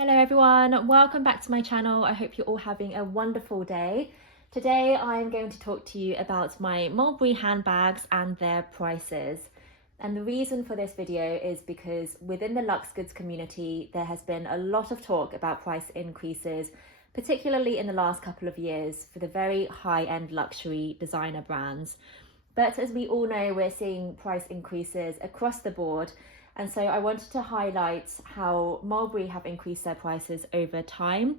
Hello everyone, welcome back to my channel. I hope you're all having a wonderful day. Today I'm going to talk to you about my Mulberry handbags and their prices. And the reason for this video is because within the luxe goods community, there has been a lot of talk about price increases, particularly in the last couple of years for the very high-end luxury designer brands. But as we all know, we're seeing price increases across the board. And so I wanted to highlight how Mulberry have increased their prices over time.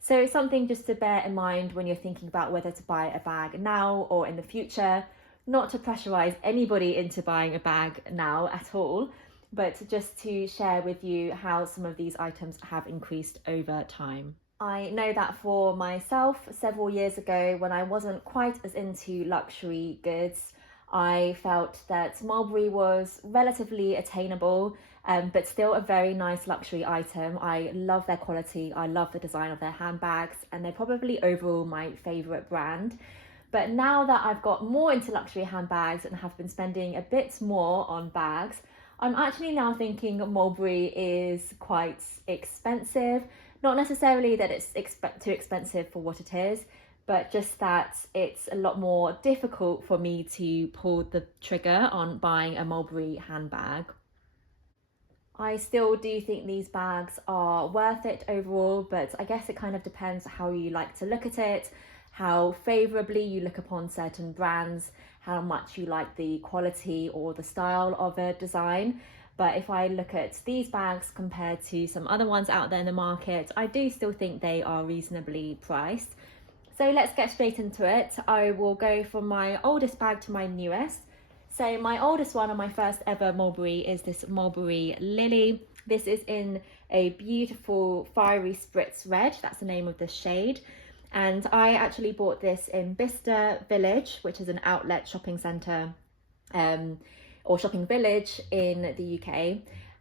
So something just to bear in mind when you're thinking about whether to buy a bag now or in the future, not to pressurize anybody into buying a bag now at all, but just to share with you how some of these items have increased over time. I know that for myself, several years ago, when I wasn't quite as into luxury goods, I felt that Mulberry was relatively attainable, but still a very nice luxury item. I love their quality, I love the design of their handbags, and they're probably overall my favourite brand. But now that I've got more into luxury handbags and have been spending a bit more on bags, I'm actually now thinking Mulberry is quite expensive. Not necessarily that it's too expensive for what it is, but just that it's a lot more difficult for me to pull the trigger on buying a Mulberry handbag. I still do think these bags are worth it overall, but I guess it kind of depends how you like to look at it, how favourably you look upon certain brands, how much you like the quality or the style of a design. But if I look at these bags compared to some other ones out there in the market, I do still think they are reasonably priced. So let's get straight into it. I will go from my oldest bag to my newest. So my oldest one and my first ever Mulberry is this Mulberry Lily. This is in a beautiful fiery spritz red. That's the name of the shade. And I actually bought this in Bicester Village, which is an outlet shopping centre or shopping village in the UK.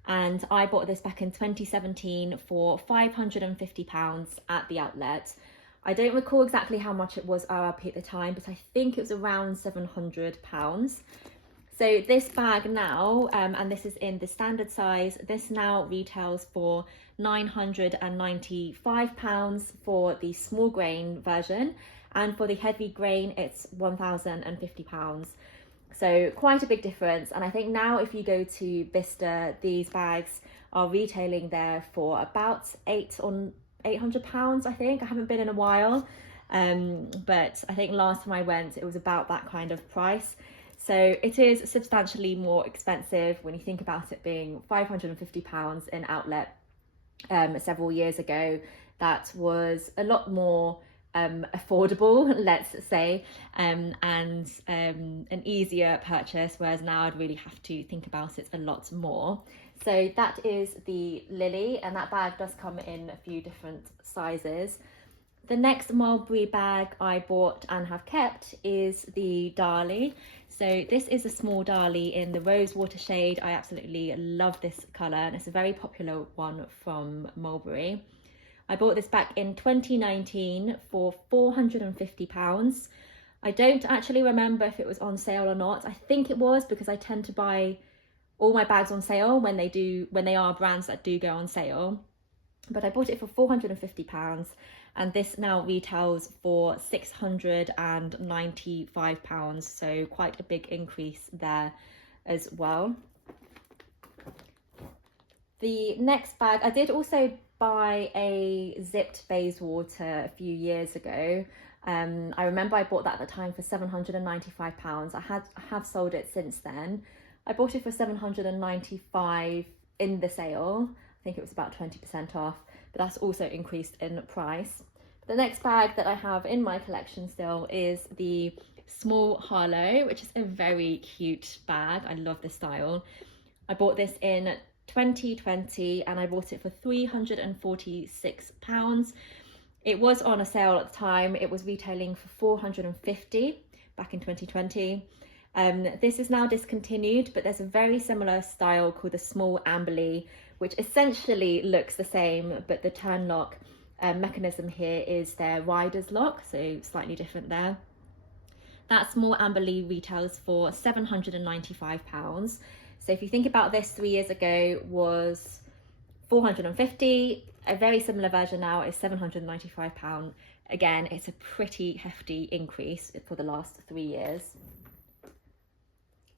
And I bought this back in 2017 for £550 at the outlet. I don't recall exactly how much it was RRP at the time, but I think it was around £700. So this bag now, and this is in the standard size, this now retails for £995 for the small grain version, and for the heavy grain it's £1,050. So quite a big difference. And I think now if you go to Bicester, these bags are retailing there for about £800, I think. I haven't been in a while, but I think last time I went it was about that kind of price. So it is substantially more expensive when you think about it being £550 in outlet several years ago. That was a lot more affordable, let's say, and an easier purchase, whereas now I'd really have to think about it a lot more. So that is the Lily, and that bag does come in a few different sizes. The next Mulberry bag I bought and have kept is the Darlie. So this is a small Darlie in the Rosewater shade. I absolutely love this colour, and it's a very popular one from Mulberry. I bought this back in 2019 for £450. I don't actually remember if it was on sale or not. I think it was, because I tend to buy all my bags on sale when they are brands that do go on sale. But I bought it for £450, and this now retails for £695, so quite a big increase there as well. The next bag, I did also buy a zipped Bayswater a few years ago. I remember I bought that at the time for £795. I have sold it since then. I bought it for £795 in the sale. I think it was about 20% off, but that's also increased in price. The next bag that I have in my collection still is the small Harlow, which is a very cute bag. I love this style. I bought this in 2020 and I bought it for £346. It was on a sale at the time. It was retailing for £450 back in 2020. This is now discontinued, but there's a very similar style called the small Amberley, which essentially looks the same, but the turn lock mechanism here is their rider's lock, so slightly different there. That small Amberley retails for £795. So if you think about this, 3 years ago was 450. A very similar version now is £795. Again, it's a pretty hefty increase for the last 3 years.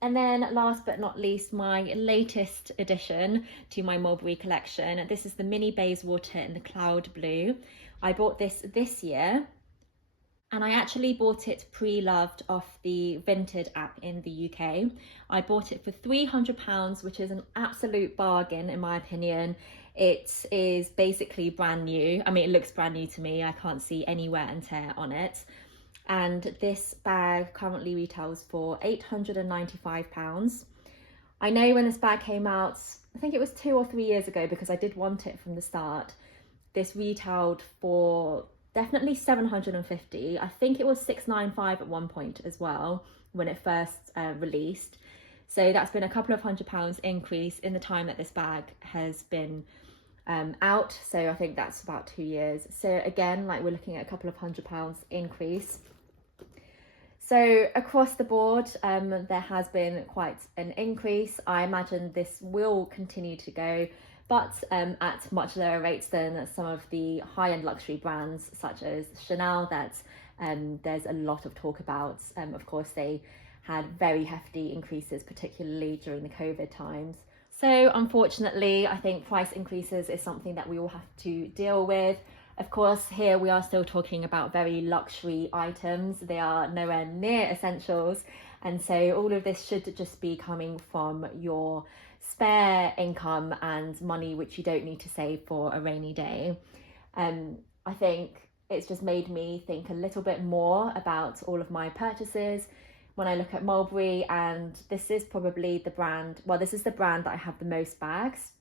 And then last but not least, my latest addition to my Mulberry collection. This is the mini Bayswater in the cloud blue. I bought this year, and I actually bought it pre-loved off the Vinted app in the UK. I bought it for £300, which is an absolute bargain in my opinion. It is basically brand new. I mean, it looks brand new to me. I can't see any wear and tear on it. And this bag currently retails for £895. I know when this bag came out, I think it was 2 or 3 years ago, because I did want it from the start, this retailed for definitely £750. I think it was £695 at one point as well when it first released. So that's been a couple of £100 increase in the time that this bag has been out. So I think that's about 2 years. So again, like, we're looking at a couple of £100 increase. So across the board, there has been quite an increase. I imagine this will continue to go, but at much lower rates than some of the high-end luxury brands such as Chanel that there's a lot of talk about. Of course, they had very hefty increases, particularly during the COVID times. So unfortunately, I think price increases is something that we all have to deal with. Of course, here we are still talking about very luxury items. They are nowhere near essentials. And so all of this should just be coming from your spare income and money which you don't need to save for a rainy day. I think it's just made me think a little bit more about all of my purchases when I look at Mulberry, and this is probably the brand, well, this is the brand that I have the most bags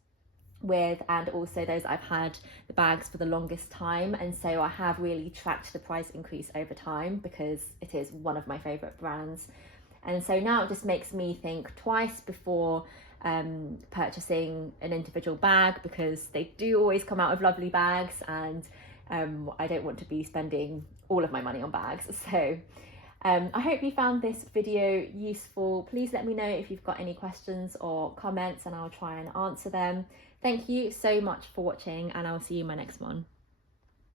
with, and also those I've had the bags for the longest time. And so I have really tracked the price increase over time because it is one of my favorite brands. And so now it just makes me think twice before purchasing an individual bag, because they do always come out with lovely bags, and I don't want to be spending all of my money on bags. So I hope you found this video useful. Please let me know if you've got any questions or comments, and I'll try and answer them. Thank you so much for watching, and I'll see you in my next one.